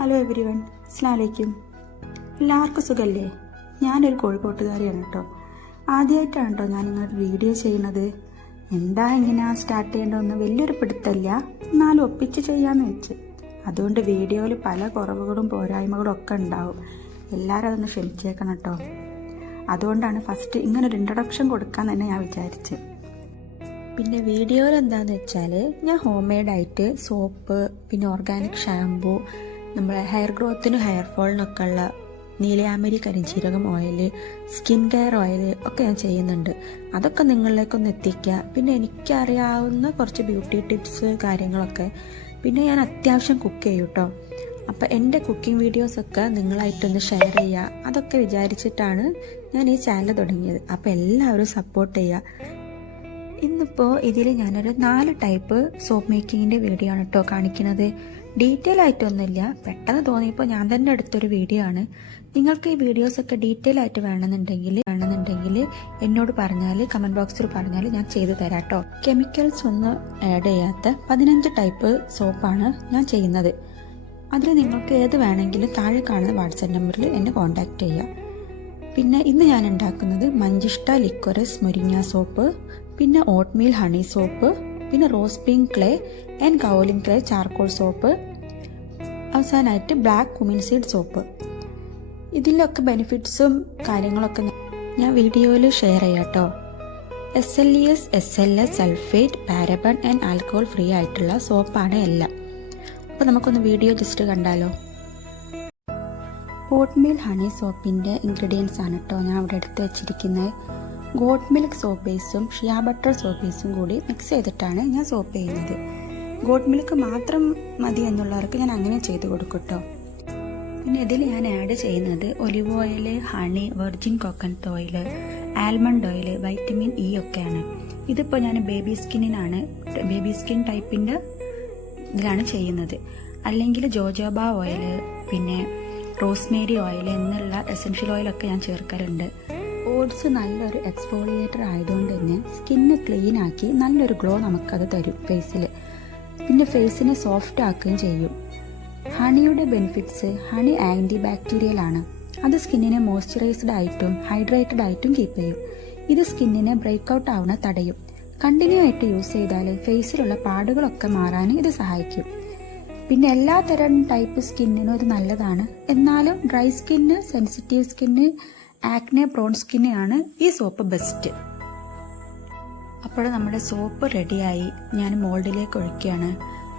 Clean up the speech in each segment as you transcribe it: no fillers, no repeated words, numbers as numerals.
Hello every one, അസ്സലാമു അലൈക്കും. എല്ലാവർക്കും സുഖമല്ലേ? ഞാനൊരു കോഴിക്കോട്ടുകാരിയാണ് കേട്ടോ. ആദ്യമായിട്ടാണ് കേട്ടോ ഞാൻ ഇങ്ങോട്ട് വീഡിയോ ചെയ്യുന്നത്. എന്താ ഇങ്ങനെ സ്റ്റാർട്ട് ചെയ്യേണ്ടതെന്ന് വലിയൊരു പിടുത്തല്ല, എന്നാലും ഒപ്പിച്ച് ചെയ്യാമെന്ന് വെച്ച്. അതുകൊണ്ട് വീഡിയോയിൽ പല കുറവുകളും പോരായ്മകളും ഒക്കെ ഉണ്ടാവും. എല്ലാവരും അതൊന്ന് ക്ഷമിച്ചേക്കണം കേട്ടോ. അതുകൊണ്ടാണ് ഫസ്റ്റ് ഇങ്ങനൊരു ഇൻട്രൊഡക്ഷൻ കൊടുക്കാൻ തന്നെ ഞാൻ വിചാരിച്ച്. പിന്നെ വീഡിയോയിൽ എന്താണെന്ന് വെച്ചാൽ ഞാൻ ഹോം മെയ്ഡായിട്ട് സോപ്പ്, പിന്നെ ഓർഗാനിക് ഷാമ്പൂ, നമ്മളെ ഹെയർ ഗ്രോത്തിനും ഹെയർ ഫോളിനൊക്കെ ഉള്ള നീലയാമരി കരിഞ്ജീരകം ഓയിൽ, സ്കിൻ കെയർ ഓയിൽ ഒക്കെ ഞാൻ ചെയ്യുന്നുണ്ട്. അതൊക്കെ നിങ്ങളിലേക്കൊന്ന് എത്തിക്കുക. പിന്നെ എനിക്കറിയാവുന്ന കുറച്ച് ബ്യൂട്ടി ടിപ്സ് കാര്യങ്ങളൊക്കെ. പിന്നെ ഞാൻ അത്യാവശ്യം കുക്ക് ചെയ്യും കേട്ടോ. അപ്പം എൻ്റെ കുക്കിംഗ് വീഡിയോസൊക്കെ നിങ്ങളായിട്ടൊന്ന് ഷെയർ ചെയ്യുക. അതൊക്കെ വിചാരിച്ചിട്ടാണ് ഞാൻ ഈ ചാനൽ തുടങ്ങിയത്. അപ്പോൾ എല്ലാവരും സപ്പോർട്ട് ചെയ്യുക. ഇന്നിപ്പോൾ ഇതിൽ ഞാനൊരു 4 ടൈപ്പ് സോപ്പ് മേക്കിങ്ങിൻ്റെ വീഡിയോ ആണ് കേട്ടോ കാണിക്കുന്നത്. ഡീറ്റെയിൽ ആയിട്ടൊന്നുമില്ല, പെട്ടെന്ന് തോന്നിയപ്പോൾ ഞാൻ തന്നെ എടുത്തൊരു വീഡിയോ ആണ്. നിങ്ങൾക്ക് ഈ വീഡിയോസൊക്കെ ഡീറ്റെയിൽ ആയിട്ട് വേണമെന്നുണ്ടെങ്കിൽ എന്നോട് പറഞ്ഞാൽ, കമൻറ്റ് ബോക്സിൽ പറഞ്ഞാൽ ഞാൻ ചെയ്തു തരാം കേട്ടോ. കെമിക്കൽസ് ഒന്നും ആഡ് ചെയ്യാത്ത 15 ടൈപ്പ് സോപ്പാണ് ഞാൻ ചെയ്യുന്നത്. അതിൽ നിങ്ങൾക്ക് ഏത് വേണമെങ്കിലും താഴെ കാണുന്ന വാട്സാപ്പ് നമ്പറിൽ എന്നെ കോൺടാക്റ്റ് ചെയ്യുക. പിന്നെ ഇന്ന് ഞാൻ ഉണ്ടാക്കുന്നത് മഞ്ചിഷ്ട ലിക്വറസ് മുരിങ്ങ സോപ്പ്, പിന്നെ ഓട്ട്മീൽ ഹണി സോപ്പ്, പിന്നെ rose pink clay and kaolin clay charcoal soap, അവസാനമായിട്ട് ബ്ലാക്ക് കുമിൻ സീഡ് സോപ്പ്. ഇതിലൊക്കെ ബെനിഫിറ്റ്സും കാര്യങ്ങളൊക്കെ ഞാൻ വീഡിയോയിൽ ഷെയർ ചെയ്യാം കേട്ടോ. SLES, SLS, sulphate, paraben and alcohol free ആയിട്ടുള്ള സോപ്പാണ് എല്ലാം. അപ്പോൾ നമുക്കൊന്ന് വീഡിയോ ജസ്റ്റ് കണ്ടാലോ. ഓട്ട്മീൽ ഹണി സോപ്പിൻ്റെ ഇൻഗ്രീഡിയൻസ് ആണ് കേട്ടോ ഞാൻ ഇവിടെ എടുത്ത് വെച്ചിരിക്കുന്നത്. ഗോട്ട് മിൽക്ക് സോപ്പ് ബേസും ഷിയ ബട്ടർ സോപ്പ് ബേസും കൂടി മിക്സ് ചെയ്തിട്ടാണ് ഞാൻ സോപ്പ് ചെയ്യുന്നത്. ഗോട്ട് മിൽക്ക് മാത്രം മതി എന്നുള്ളവർക്ക് ഞാൻ അങ്ങനെ ചെയ്ത് കൊടുക്കും കേട്ടോ. പിന്നെ ഇതിൽ ഞാൻ ആഡ് ചെയ്യുന്നത് olive oil, honey, virgin coconut oil, almond oil, vitamin E ഒക്കെയാണ്. ഇതിപ്പോൾ ഞാൻ ബേബി സ്കിൻ ടൈപ്പിൻ്റെ ഇതിലാണ് ചെയ്യുന്നത്. അല്ലെങ്കിൽ ജോജോബ ഓയിൽ, പിന്നെ റോസ്മേരി ഓയിൽ എന്നുള്ള എസൻഷ്യൽ ഓയിലൊക്കെ ഞാൻ ചേർക്കാറുണ്ട്. ഓട്സ് നല്ലൊരു എക്സ്ഫോളിയേറ്റർ ആയതുകൊണ്ട് തന്നെ സ്കിന്ന് ക്ലീൻ ആക്കി നല്ലൊരു ഗ്ലോ നമുക്കത് തരും ഫേസിൽ. പിന്നെ ഫേസിനെ സോഫ്റ്റ് ആക്കുകയും ചെയ്യും. ഹണിയുടെ ബെനിഫിറ്റ്സ്: ഹണി ആൻറ്റി ബാക്ടീരിയൽ ആണ്. അത് സ്കിന്നിനെ മോയ്സ്ചറൈസ്ഡ് ആയിട്ടും ഹൈഡ്രേറ്റഡ് ആയിട്ടും കീപ്പ് ചെയ്യും. ഇത് സ്കിന്നിനെ ബ്രേക്ക് ഔട്ട് ആവുന്ന തടയും. കണ്ടിന്യൂ ആയിട്ട് യൂസ് ചെയ്താൽ ഫേസിലുള്ള പാടുകളൊക്കെ മാറാൻ ഇത് സഹായിക്കും. പിന്നെ എല്ലാ തരം ടൈപ്പ് സ്കിന്നിനും ഇത് നല്ലതാണ്. എന്നാലും dry skin, sensitive skin, acne prone സ്കിന്നാണ് ഈ സോപ്പ് ബെസ്റ്റ്. അപ്പോൾ നമ്മുടെ സോപ്പ് റെഡിയായി. ഞാൻ മോൾഡിലേക്ക് ഒഴിക്കുകയാണ്.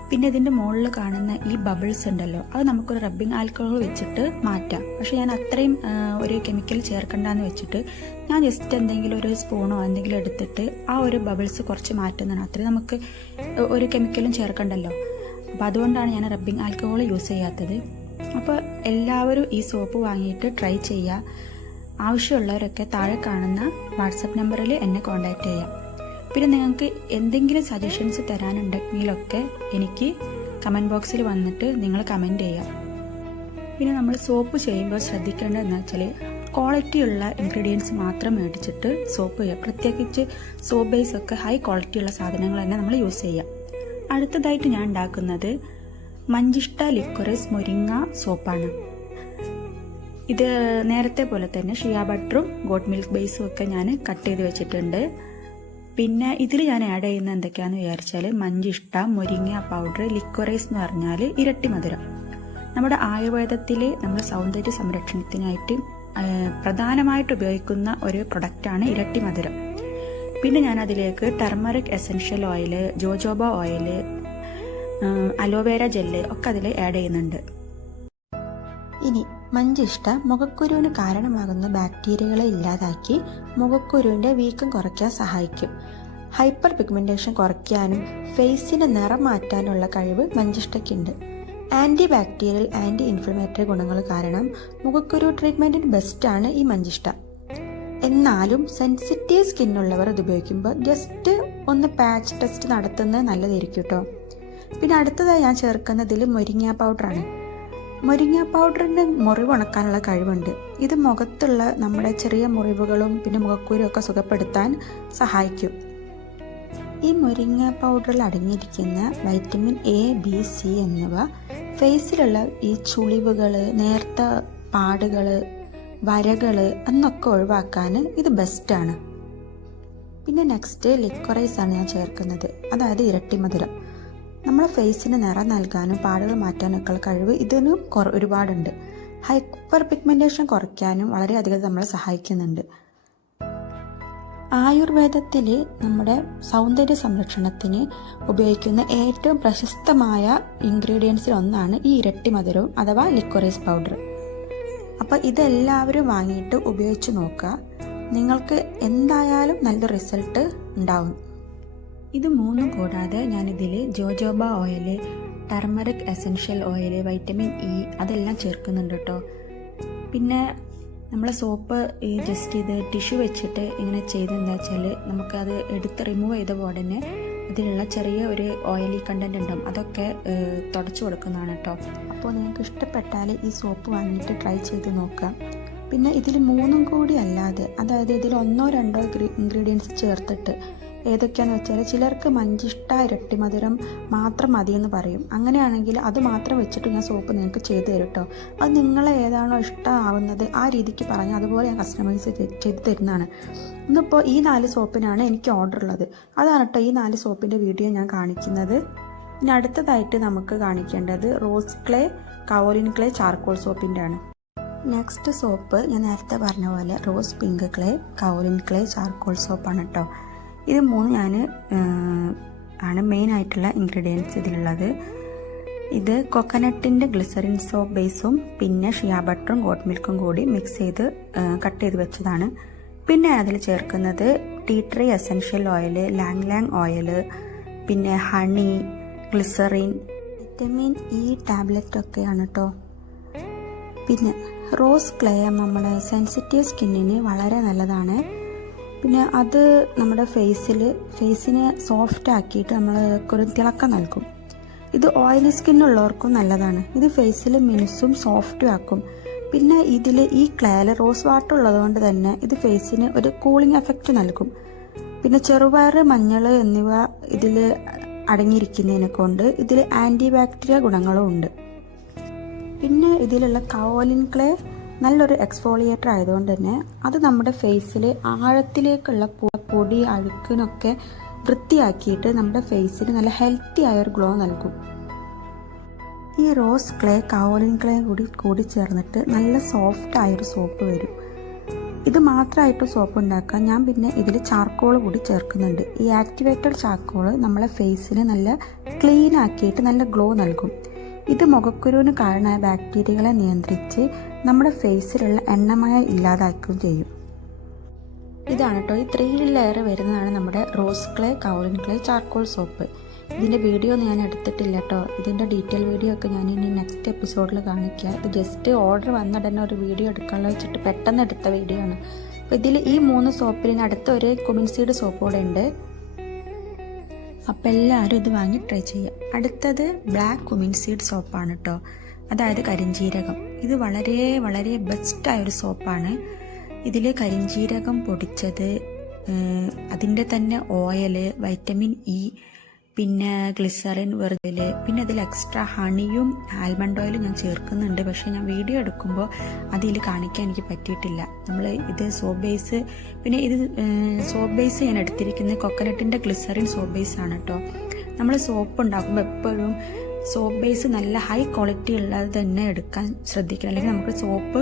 പിന്നെ ഇതിൻ്റെ മുകളിൽ കാണുന്ന ഈ ബബിൾസ് ഉണ്ടല്ലോ, അത് നമുക്കൊരു റബ്ബിംഗ് ആൽക്കഹോൾ വെച്ചിട്ട് മാറ്റാം. പക്ഷെ ഞാൻ അത്രയും ഒരു കെമിക്കൽ ചേർക്കണ്ടെന്ന് വെച്ചിട്ട് ഞാൻ ജസ്റ്റ് എന്തെങ്കിലും ഒരു സ്പൂണോ എന്തെങ്കിലും എടുത്തിട്ട് ആ ഒരു ബബിൾസ് കുറച്ച് മാറ്റുന്നതാണ്. അത്രയും നമുക്ക് ഒരു കെമിക്കലും ചേർക്കണ്ടല്ലോ. അപ്പോൾ അതുകൊണ്ടാണ് ഞാൻ റബ്ബിംഗ് ആൽക്കഹോൾ യൂസ് ചെയ്യാത്തത്. അപ്പോൾ എല്ലാവരും ഈ സോപ്പ് വാങ്ങിയിട്ട് ട്രൈ ചെയ്യുക. ആവശ്യമുള്ളവരൊക്കെ താഴെ കാണുന്ന വാട്സപ്പ് നമ്പറിൽ എന്നെ കോൺടാക്റ്റ് ചെയ്യാം. പിന്നെ നിങ്ങൾക്ക് എന്തെങ്കിലും സജഷൻസ് തരാനുണ്ടെങ്കിലൊക്കെ എനിക്ക് കമൻറ്റ് ബോക്സിൽ വന്നിട്ട് നിങ്ങൾ കമൻറ്റ് ചെയ്യാം. പിന്നെ നമ്മൾ സോപ്പ് ചെയ്യുമ്പോൾ ശ്രദ്ധിക്കേണ്ടതെന്ന് വെച്ചാൽ ക്വാളിറ്റിയുള്ള ഇൻഗ്രീഡിയൻസ് മാത്രം മേടിച്ചിട്ട് സോപ്പ് ചെയ്യുക. പ്രത്യേകിച്ച് സോപ്പ് ബേസ് ഒക്കെ ഹൈ ക്വാളിറ്റിയുള്ള സാധനങ്ങൾ തന്നെ നമ്മൾ യൂസ് ചെയ്യാം. അടുത്തതായിട്ട് ഞാൻ ഉണ്ടാക്കുന്നത് മഞ്ചിഷ്ട ലിക്വറസ് മുരിങ്ങ സോപ്പാണ്. ഇത് നേരത്തെ പോലെ തന്നെ ഷിയ ബട്ടറും ഗോട്ട് മിൽക്ക് ബേസും ഒക്കെ ഞാൻ കട്ട് ചെയ്ത് വെച്ചിട്ടുണ്ട്. പിന്നെ ഇതിൽ ഞാൻ ആഡ് ചെയ്യുന്ന എന്തൊക്കെയാണെന്ന് വിചാരിച്ചാൽ മഞ്ചിഷ്ട, മുരിങ്ങ പൗഡർ, ലിക്വറൈസ് എന്ന് പറഞ്ഞാൽ ഇരട്ടി മധുരം. നമ്മുടെ ആയുർവേദത്തിൽ നമ്മൾ സൗന്ദര്യ സംരക്ഷണത്തിനായിട്ട് പ്രധാനമായിട്ട് ഉപയോഗിക്കുന്ന ഒരു പ്രൊഡക്റ്റാണ് ഇരട്ടി മധുരം. പിന്നെ ഞാൻ അതിലേക്ക് turmeric essential oil, jojoba oil, aloe vera gel ഒക്കെ അതിൽ ആഡ് ചെയ്യുന്നുണ്ട്. ഇനി മഞ്ചിഷ്ട മുഖക്കുരുവിന് കാരണമാകുന്ന ബാക്ടീരിയകളെ ഇല്ലാതാക്കി മുഖക്കുരുവിൻ്റെ വീക്കം കുറയ്ക്കാൻ സഹായിക്കും. ഹൈപ്പർ പിഗ്മെന്റേഷൻ കുറയ്ക്കാനും ഫേസിന് നിറം മാറ്റാനുള്ള കഴിവ് മഞ്ചിഷ്ടയ്ക്കുണ്ട്. ആൻറ്റി ബാക്ടീരിയൽ, ആൻറ്റി ഇൻഫ്ലമേറ്ററി ഗുണങ്ങൾ കാരണം മുഖക്കുരു ട്രീറ്റ്മെൻറ്റിന് ബെസ്റ്റാണ് ഈ മഞ്ചിഷ്ട. എന്നാലും സെൻസിറ്റീവ് സ്കിന്നുള്ളവർ ഇത് ഉപയോഗിക്കുമ്പോൾ ജസ്റ്റ് ഒന്ന് പാച്ച് ടെസ്റ്റ് നടത്തുന്നത് നല്ലതായിരിക്കും കേട്ടോ. പിന്നെ അടുത്തതായി ഞാൻ ചേർക്കുന്നതിൽ മുരിങ്ങ പൗഡറാണ്. മുരിങ്ങ പൗഡറിന് മുറിവ് ഉണക്കാനുള്ള കഴിവുണ്ട്. ഇത് മുഖത്തുള്ള നമ്മുടെ ചെറിയ മുറിവുകളും പിന്നെ മുഖക്കുരും ഒക്കെ സുഖപ്പെടുത്താൻ സഹായിക്കും. ഈ മുരിങ്ങ പൗഡറിൽ അടങ്ങിയിരിക്കുന്ന വൈറ്റമിൻ A, B, C എന്നിവ ഫേസിലുള്ള ഈ ചുളിവുകൾ, നേർത്ത പാടുകൾ, വരകൾ എന്നൊക്കെ ഒഴിവാക്കാൻ ഇത് ബെസ്റ്റാണ്. പിന്നെ നെക്സ്റ്റ് ലിക്വറൈസ് ആണ് ഞാൻ ചേർക്കുന്നത്, അതായത് ഇരട്ടി മധുരം. നമ്മുടെ ഫേസിന് നിറം നൽകാനും പാടുകൾ മാറ്റാനൊക്കെ ഉള്ള കഴിവ് ഇതിനും ഒരുപാടുണ്ട്. ഹൈപ്പർ പിഗ്മെന്റേഷൻ കുറയ്ക്കാനും വളരെയധികം നമ്മളെ സഹായിക്കുന്നുണ്ട്. ആയുർവേദത്തിൽ നമ്മുടെ സൗന്ദര്യ സംരക്ഷണത്തിന് ഉപയോഗിക്കുന്ന ഏറ്റവും പ്രശസ്തമായ ഇൻഗ്രീഡിയൻസിൽ ഒന്നാണ് ഈ ഇരട്ടി മധുരവും അഥവാ ലിക്വറൈസ് പൗഡർ. അപ്പോൾ ഇതെല്ലാവരും വാങ്ങിയിട്ട് ഉപയോഗിച്ച് നോക്കുക. നിങ്ങൾക്ക് എന്തായാലും നല്ല റിസൾട്ട് ഉണ്ടാവും. ഇത് മൂന്നും കൂടാതെ ഞാനിതിൽ jojoba oil, turmeric essential oil, vitamin E അതെല്ലാം ചേർക്കുന്നുണ്ട് കേട്ടോ. പിന്നെ നമ്മളെ സോപ്പ് ജസ്റ്റ് ഇത് ടിഷ്യൂ വെച്ചിട്ട് ഇങ്ങനെ ചെയ്തെന്താ വെച്ചാൽ നമുക്കത് എടുത്ത് റിമൂവ് ചെയ്ത ഉടനെ അതിലുള്ള ചെറിയ ഒരു ഓയിലി കണ്ടന്റ് ഉണ്ടാവും, അതൊക്കെ തുടച്ചു കൊടുക്കുന്നതാണ് കേട്ടോ. അപ്പോൾ നിങ്ങൾക്ക് ഇഷ്ടപ്പെട്ടാൽ ഈ സോപ്പ് വാങ്ങിയിട്ട് ട്രൈ ചെയ്ത് നോക്കാം. പിന്നെ ഇതിൽ മൂന്നും കൂടി അല്ലാതെ, അതായത് ഇതിൽ 1-2 ഇൻഗ്രീഡിയൻസ് ചേർത്തിട്ട് ഏതൊക്കെയാണെന്ന് വെച്ചാൽ ചിലർക്ക് മഞ്ചിഷ്ട ഇരട്ടി മധുരം മാത്രം മതിയെന്ന് പറയും. അങ്ങനെയാണെങ്കിൽ അത് മാത്രം വെച്ചിട്ട് ഞാൻ സോപ്പ് നിങ്ങൾക്ക് ചെയ്തു തരും കേട്ടോ. അത് നിങ്ങളെ ഏതാണോ ഇഷ്ടമാവുന്നത് ആ രീതിക്ക് പറഞ്ഞാൽ അതുപോലെ ഞാൻ കസ്റ്റമൈസ് ചെയ്ത് തരുന്നതാണ്. ഇന്നിപ്പോൾ ഈ 4 സോപ്പിനാണ് എനിക്ക് ഓർഡർ ഉള്ളത്. അതാണ് കേട്ടോ ഈ 4 സോപ്പിൻ്റെ വീഡിയോ ഞാൻ കാണിക്കുന്നത്. ഇനി അടുത്തതായിട്ട് നമുക്ക് കാണിക്കേണ്ടത് rose clay, kaolin clay, charcoal സോപ്പിൻ്റെ ആണ്. നെക്സ്റ്റ് സോപ്പ് ഞാൻ നേരത്തെ പറഞ്ഞ പോലെ rose pink clay, kaolin clay, charcoal സോപ്പാണ് കേട്ടോ. ഇത് 3 ഞാൻ ആണ് മെയിൻ ആയിട്ടുള്ള ഇൻഗ്രീഡിയൻസ് ഇതിലുള്ളത്. ഇത് കൊക്കനട്ടിൻ്റെ ഗ്ലിസറിൻ സോപ്പ് ബേസും പിന്നെ ഷിയ ബട്ടറും ഗോട്ട് മിൽക്കും കൂടി മിക്സ് ചെയ്ത് കട്ട് ചെയ്ത് വെച്ചതാണ്. പിന്നെ അതിൽ ചേർക്കുന്നത് ടീ ട്രീ എസൻഷ്യൽ ഓയിൽ, ലാങ് ഓയിൽ, പിന്നെ honey, glycerin, vitamin E tablet ഒക്കെയാണ് കേട്ടോ. പിന്നെ റോസ് ക്ലേ നമ്മുടെ സെൻസിറ്റീവ് സ്കിന്നിന് വളരെ നല്ലതാണ്. പിന്നെ അത് നമ്മുടെ ഫേസിനെ സോഫ്റ്റ് ആക്കിയിട്ട് നമ്മൾക്കൊരു തിളക്കം നൽകും. ഇത് ഓയിലി സ്കിന്നുള്ളവർക്കും നല്ലതാണ്. ഇത് ഫേസിൽ മിനുസും സോഫ്റ്റും ആക്കും. പിന്നെ ഇതിൽ ഈ ക്ലേയിൽ റോസ് വാട്ടർ ഉള്ളതുകൊണ്ട് തന്നെ ഇത് ഫേസിന് ഒരു കൂളിംഗ് എഫക്റ്റ് നൽകും. പിന്നെ ചെറുപയർ, മഞ്ഞൾ എന്നിവ ഇതിൽ അടങ്ങിയിരിക്കുന്നതിനെ കൊണ്ട് ഇതിൽ ആൻറ്റി ബാക്ടീരിയ ഗുണങ്ങളും ഉണ്ട്. പിന്നെ ഇതിലുള്ള കവോലിൻ ക്ലേ നല്ലൊരു എക്സ്ഫോളിയേറ്റർ ആയതുകൊണ്ട് തന്നെ അത് നമ്മുടെ ഫേസിൽ ആഴത്തിലേക്കുള്ള പൊടി അഴുക്കിനൊക്കെ വൃത്തിയാക്കിയിട്ട് നമ്മുടെ ഫേസിൽ നല്ല ഹെൽത്തി ആയൊരു ഗ്ലോ നൽകും. ഈ റോസ് ക്ലേ, കവോലിൻ ക്ലേ കൂടി ചേർന്നിട്ട് നല്ല സോഫ്റ്റ് ആയൊരു സോപ്പ് വരും. ഇത് മാത്രമായിട്ട് സോപ്പ് ഉണ്ടാക്കാൻ ഞാൻ പിന്നെ ഇതിൽ ചാർക്കോൾ കൂടി ചേർക്കുന്നുണ്ട്. ഈ ആക്ടിവേറ്റഡ് ചാർക്കോൾ നമ്മളെ ഫേസിന് നല്ല ക്ലീൻ ആക്കിയിട്ട് നല്ല ഗ്ലോ നൽകും. ഇത് മുഖക്കുരുവിന് കാരണമായ ബാക്ടീരിയകളെ നിയന്ത്രിച്ച് നമ്മുടെ ഫേസിലുള്ള എണ്ണമയം ഇല്ലാതാക്കുകയും ചെയ്യും. ഇതാണ് കേട്ടോ ഈ 3 ലെയർ വരുന്നതാണ് നമ്മുടെ rose clay, kaolin clay, charcoal soap. ഇതിൻ്റെ വീഡിയോ ഞാൻ എടുത്തിട്ടില്ല കേട്ടോ. ഇതിൻ്റെ ഡീറ്റെയിൽ വീഡിയോ ഒക്കെ ഞാൻ ഇനി നെക്സ്റ്റ് എപ്പിസോഡിൽ കാണിക്കാം. ഇത് ജസ്റ്റ് ഓർഡർ വന്നിടന്നെ ഒരു വീഡിയോ എടുക്കാനുള്ള വെച്ചിട്ട് പെട്ടെന്ന് എടുത്ത വീഡിയോ ആണ്. അപ്പോൾ ഇതിൽ ഈ 3 സോപ്പിൽ അടുത്ത ഒരു കുമിൻ സീഡ് സോപ്പ് കൂടെ ഉണ്ട്. അപ്പം എല്ലാവരും ഇത് വാങ്ങി ട്രൈ ചെയ്യാം. അടുത്തത് ബ്ലാക്ക് കുമിൻ സീഡ് സോപ്പാണ് കേട്ടോ, അതായത് കരിഞ്ജീരകം. ഇത് വളരെ വളരെ ബെസ്റ്റായൊരു സോപ്പാണ്. ഇതിൽ കരിഞ്ജീരകം പൊടിച്ചത്, അതിൻ്റെ തന്നെ ഓയിൽ, വൈറ്റമിൻ ഇ, പിന്നെ ഗ്ലിസറിൻ വെറുതെ, പിന്നെ അതിൽ എക്സ്ട്രാ ഹണിയും ആൽമണ്ട് ഓയിലും ഞാൻ ചേർക്കുന്നുണ്ട്. പക്ഷേ ഞാൻ വീഡിയോ എടുക്കുമ്പോൾ അതിൽ കാണിക്കാൻ എനിക്ക് പറ്റിയിട്ടില്ല. നമ്മൾ ഇത് സോപ്പ് ബേസ്, പിന്നെ ഇത് സോപ്പ് ബേസ് ഞാൻ എടുത്തിരിക്കുന്നത് കൊക്കനട്ടിൻ്റെ ഗ്ലിസറിൻ സോപ്പ് ബേസ് ആണ് കേട്ടോ. നമ്മൾ സോപ്പ് ഉണ്ടാക്കുമ്പോൾ എപ്പോഴും സോപ്പ് ബേസ് നല്ല ഹൈ ക്വാളിറ്റി ഉള്ളത് തന്നെ എടുക്കാൻ ശ്രദ്ധിക്കണം, അല്ലെങ്കിൽ നമുക്ക് സോപ്പ്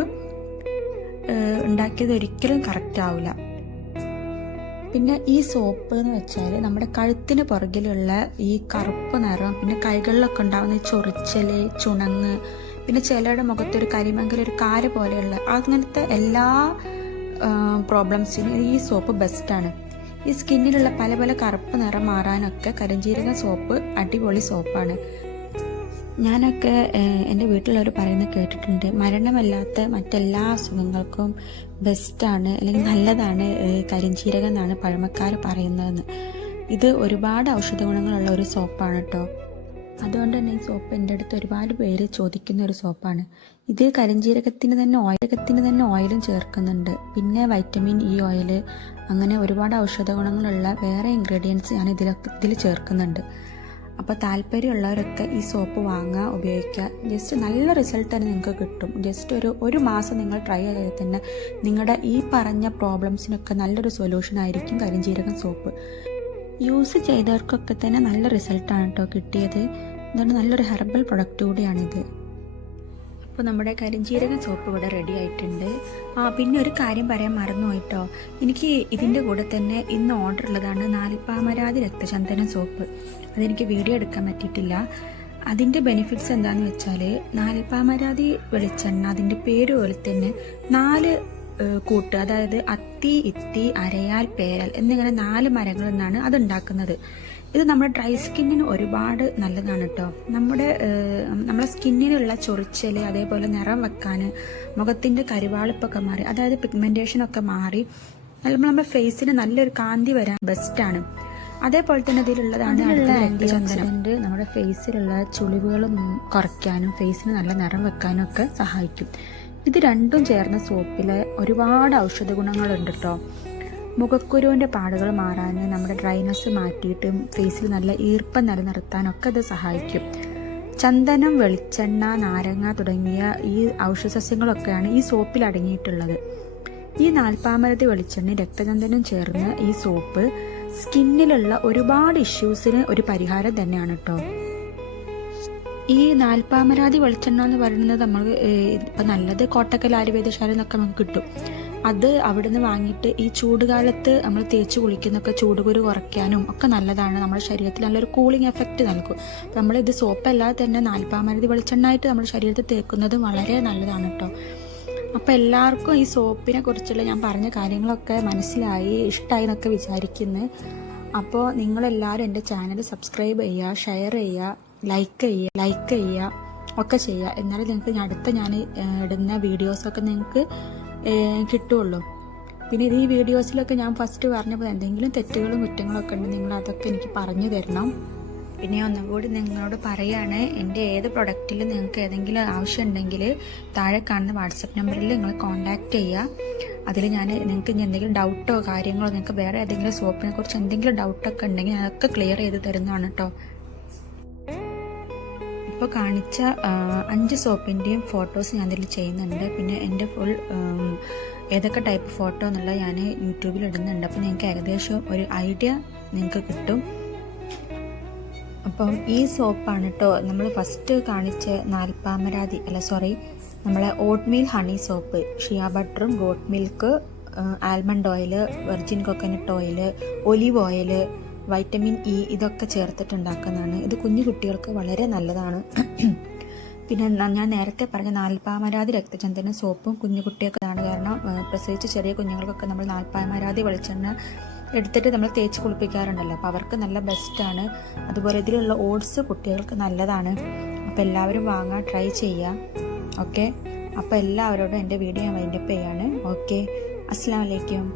ഉണ്ടാക്കിയത് ഒരിക്കലും കറക്റ്റ് ആവില്ല. പിന്നെ ഈ സോപ്പ് എന്ന് വെച്ചാൽ നമ്മുടെ കഴുത്തിന് പുറകിലുള്ള ഈ കറുപ്പ് നിറം, പിന്നെ കൈകളിലൊക്കെ ഉണ്ടാകുന്ന ചൊറിച്ചൽ, ചുണങ്ങ്, പിന്നെ ചിലരുടെ മുഖത്തൊരു കരിമങ്കൽ, ഒരു കാര പോലെയുള്ള അങ്ങനത്തെ എല്ലാ പ്രോബ്ലംസിനും ഈ സോപ്പ് ബെസ്റ്റാണ്. ഈ സ്കിന്നിലുള്ള പല പല കറുപ്പ് നിറം മാറാനൊക്കെ കരിഞ്ജീരക സോപ്പ് അടിപൊളി സോപ്പാണ്. ഞാനൊക്കെ എൻ്റെ വീട്ടിലുള്ളവർ പറയുന്നത് കേട്ടിട്ടുണ്ട്, മരണമല്ലാത്ത മറ്റെല്ലാ അസുഖങ്ങൾക്കും ബെസ്റ്റാണ് അല്ലെങ്കിൽ നല്ലതാണ് കരിഞ്ജീരകം എന്നാണ് പഴമക്കാർ പറയുന്നതെന്ന്. ഇത് ഒരുപാട് ഔഷധ ഗുണങ്ങളുള്ള ഒരു സോപ്പാണ് കേട്ടോ. അതുകൊണ്ട് തന്നെ ഈ സോപ്പ് എൻ്റെ അടുത്ത് ഒരുപാട് പേര് ചോദിക്കുന്ന ഒരു സോപ്പാണ്. ഇത് കരിഞ്ജീരകത്തിന് തന്നെ ഓയിലും ചേർക്കുന്നുണ്ട്. പിന്നെ വൈറ്റമിൻ ഇ ഓയിൽ, അങ്ങനെ ഒരുപാട് ഔഷധ ഗുണങ്ങളുള്ള വേറെ ഇൻഗ്രീഡിയൻസ് ഞാൻ ഇതിൽ ചേർക്കുന്നുണ്ട്. അപ്പോൾ താല്പര്യമുള്ളവരൊക്കെ ഈ സോപ്പ് വാങ്ങുക, ഉപയോഗിക്കുക. ജസ്റ്റ് നല്ല റിസൾട്ട് തന്നെ നിങ്ങൾക്ക് കിട്ടും. ജസ്റ്റ് ഒരു മാസം നിങ്ങൾ ട്രൈ ചെയ്താൽ തന്നെ നിങ്ങളുടെ ഈ പറഞ്ഞ പ്രോബ്ലംസിനൊക്കെ നല്ലൊരു സൊല്യൂഷൻ ആയിരിക്കും കരിഞ്ജീരകം സോപ്പ്. യൂസ് ചെയ്തവർക്കൊക്കെ തന്നെ നല്ല റിസൾട്ടാണ് കേട്ടോ കിട്ടിയത്. അതുകൊണ്ട് നല്ലൊരു ഹെർബൽ പ്രൊഡക്റ്റ് കൂടിയാണിത്. അപ്പോൾ നമ്മുടെ കരിഞ്ജീരകം സോപ്പ് ഇവിടെ റെഡി ആയിട്ടുണ്ട്. പിന്നെ ഒരു കാര്യം പറയാൻ മറന്നുപോയിട്ടോ, എനിക്ക് ഇതിൻ്റെ കൂടെ തന്നെ ഇന്ന് ഓർഡർ ഉള്ളതാണ് നാൽപ്പാമരാതി രക്തചന്ദന സോപ്പ്. അതെനിക്ക് വീഡിയോ എടുക്കാൻ പറ്റിയിട്ടില്ല. അതിൻ്റെ ബെനിഫിറ്റ്സ് എന്താണെന്ന് വെച്ചാൽ, നാൽപ്പാമരാതി വെളിച്ചെണ്ണ അതിൻ്റെ പേര് പോലെ തന്നെ 4 കൂട്ട്, അതായത് അത്തി, ഇത്തി, അരയാൽ, പേരൽ എന്നിങ്ങനെ 4 മരങ്ങളിൽ നിന്നാണ് അത് ഉണ്ടാക്കുന്നത്. ഇത് നമ്മുടെ ഡ്രൈ സ്കിന്നിന് ഒരുപാട് നല്ലതാണ് കേട്ടോ. നമ്മുടെ സ്കിന്നിനുള്ള ചൊറിച്ചൽ, അതേപോലെ നിറം വെക്കാൻ, മുഖത്തിൻ്റെ കരുവാളിപ്പൊക്കെ മാറി, അതായത് പിഗ്മെൻറ്റേഷനൊക്കെ മാറി നമ്മുടെ ഫേസിന് നല്ലൊരു കാന്തി വരാൻ ബെസ്റ്റാണ്. അതേപോലെ തന്നെ ഇതിലുള്ളതാണ് ആന്റിഓക്സിഡന്റ്, നമ്മുടെ ഫേസിലുള്ള ചുളിവുകളും കുറയ്ക്കാനും ഫേസിന് നല്ല നിറം വെക്കാനും ഒക്കെ സഹായിക്കും. ഇത് രണ്ടും ചേർന്ന സോപ്പിൽ ഒരുപാട് ഔഷധ ഗുണങ്ങളുണ്ട് കേട്ടോ. മുഖക്കുരുവിൻ്റെ പാടുകൾ മാറാൻ, നമ്മുടെ ഡ്രൈനെസ് മാറ്റിയിട്ടും ഫേസിൽ നല്ല ഈർപ്പം നിലനിർത്താനൊക്കെ ഇത് സഹായിക്കും. ചന്ദനം, വെളിച്ചെണ്ണ, നാരങ്ങ തുടങ്ങിയ ഈ ഔഷധസസ്യങ്ങളൊക്കെയാണ് ഈ സോപ്പിൽ അടങ്ങിയിട്ടുള്ളത്. ഈ നാൽപ്പാമരാതി വെളിച്ചെണ്ണ രക്തചന്ദനം ചേർന്ന് ഈ സോപ്പ് സ്കിന്നിലുള്ള ഒരുപാട് ഇഷ്യൂസിന് ഒരു പരിഹാരം തന്നെയാണ് കേട്ടോ. ഈ നാൽപ്പാമരാതി വെളിച്ചെണ്ണ എന്ന് പറയുന്നത് നമ്മൾ ഇപ്പം നല്ലത് കോട്ടക്കൽ ആയുർവേദശാല എന്നൊക്കെ നമുക്ക് കിട്ടും. അത് അവിടുന്ന് വാങ്ങിയിട്ട് ഈ ചൂടുകാലത്ത് നമ്മൾ തേച്ച് കുളിക്കുന്നൊക്കെ ചൂടുകുരു കുറയ്ക്കാനും ഒക്കെ നല്ലതാണ്. നമ്മുടെ ശരീരത്തിൽ നല്ലൊരു കൂളിംഗ് എഫക്റ്റ് നൽകും. അപ്പം നമ്മളിത് സോപ്പല്ലാതെ തന്നെ നാൽപ്പാമരാതി വെളിച്ചെണ്ണയായിട്ട് നമ്മൾ ശരീരത്തിൽ തേക്കുന്നതും വളരെ നല്ലതാണ് കേട്ടോ. അപ്പോൾ എല്ലാവർക്കും ഈ സോപ്പിനെ കുറിച്ചുള്ള ഞാൻ പറഞ്ഞ കാര്യങ്ങളൊക്കെ മനസ്സിലായി, ഇഷ്ടമായി എന്നൊക്കെ വിചാരിക്കുന്നു. അപ്പോൾ നിങ്ങളെല്ലാവരും എൻ്റെ ചാനൽ സബ്സ്ക്രൈബ് ചെയ്യുക, ഷെയർ ചെയ്യുക, ലൈക്ക് ചെയ്യുക ഒക്കെ ചെയ്യുക. എന്നാലും നിങ്ങൾക്ക് ഞാൻ ഇടുന്ന വീഡിയോസൊക്കെ നിങ്ങൾക്ക് കിട്ടുള്ളൂ. പിന്നെ ഈ വീഡിയോസിലൊക്കെ ഞാൻ ഫസ്റ്റ് പറഞ്ഞപ്പോൾ എന്തെങ്കിലും തെറ്റുകളും കുറ്റങ്ങളൊക്കെ ഉണ്ട്, നിങ്ങൾ അതൊക്കെ എനിക്ക് പറഞ്ഞു തരണം. പിന്നെ ഒന്നും കൂടി നിങ്ങളോട് പറയുകയാണ്, എൻ്റെ ഏത് പ്രൊഡക്റ്റിൽ നിങ്ങൾക്ക് ഏതെങ്കിലും ആവശ്യം ഉണ്ടെങ്കിൽ താഴെ കാണുന്ന വാട്സപ്പ് നമ്പറിൽ നിങ്ങൾ കോൺടാക്റ്റ് ചെയ്യുക. അതിൽ നിങ്ങൾക്ക് ഇനി എന്തെങ്കിലും ഡൗട്ടോ കാര്യങ്ങളോ, നിങ്ങൾക്ക് വേറെ ഏതെങ്കിലും സോപ്പിനെ കുറിച്ച് എന്തെങ്കിലും ഡൗട്ടൊക്കെ ഉണ്ടെങ്കിൽ അതൊക്കെ ക്ലിയർ ചെയ്ത് തരുന്നതാണ് കേട്ടോ. ഇപ്പോൾ കാണിച്ച 5 സോപ്പിൻ്റെയും ഫോട്ടോസ് ഞാൻ ഇതിൽ ചെയ്യുന്നുണ്ട്. പിന്നെ എൻ്റെ ഫുൾ ഏതൊക്കെ ടൈപ്പ് ഫോട്ടോ എന്നുള്ളത് ഞാൻ യൂട്യൂബിൽ ഇടുന്നുണ്ട്. അപ്പോൾ നിങ്ങൾക്ക് ഏകദേശം ഒരു ഐഡിയ നിങ്ങൾക്ക് കിട്ടും. അപ്പം ഈ സോപ്പാണ് കേട്ടോ നമ്മൾ ഫസ്റ്റ് കാണിച്ച നമ്മളെ ഓട്ട്മീൽ ഹണി സോപ്പ്. ഷിയ ബട്ടറും goat milk, almond oil, virgin coconut oil, olive oil, vitamin E ഇതൊക്കെ ചേർത്തിട്ടുണ്ടാക്കുന്നതാണ്. ഇത് കുഞ്ഞു കുട്ടികൾക്ക് വളരെ നല്ലതാണ്. പിന്നെ ഞാൻ നേരത്തെ പറഞ്ഞ നാൽപ്പാമരാതി രക്തചന്ദന സോപ്പും കുഞ്ഞു കുട്ടികൾക്കാണ്. കാരണം പ്രസവിച്ച ചെറിയ കുഞ്ഞുങ്ങൾക്കൊക്കെ നമ്മൾ നാൽപ്പാമരാതി വെളിച്ചെണ്ണ എടുത്തിട്ട് നമ്മൾ തേച്ച് കുളിപ്പിക്കാറുണ്ടല്ലോ, അപ്പോൾ അവർക്ക് നല്ല ബെസ്റ്റാണ്. അതുപോലെ ഇതിലുള്ള ഓട്സ് കുട്ടികൾക്ക് നല്ലതാണ്. അപ്പോൾ എല്ലാവരും വാങ്ങാൻ ട്രൈ ചെയ്യുക. ഓക്കെ, അപ്പോൾ എല്ലാവരോടും എൻ്റെ വീഡിയോ ഞാൻ വൈൻഡപ്പ് ചെയ്യാണ്. ഓക്കെ, അസ്സലാമു അലൈക്കും.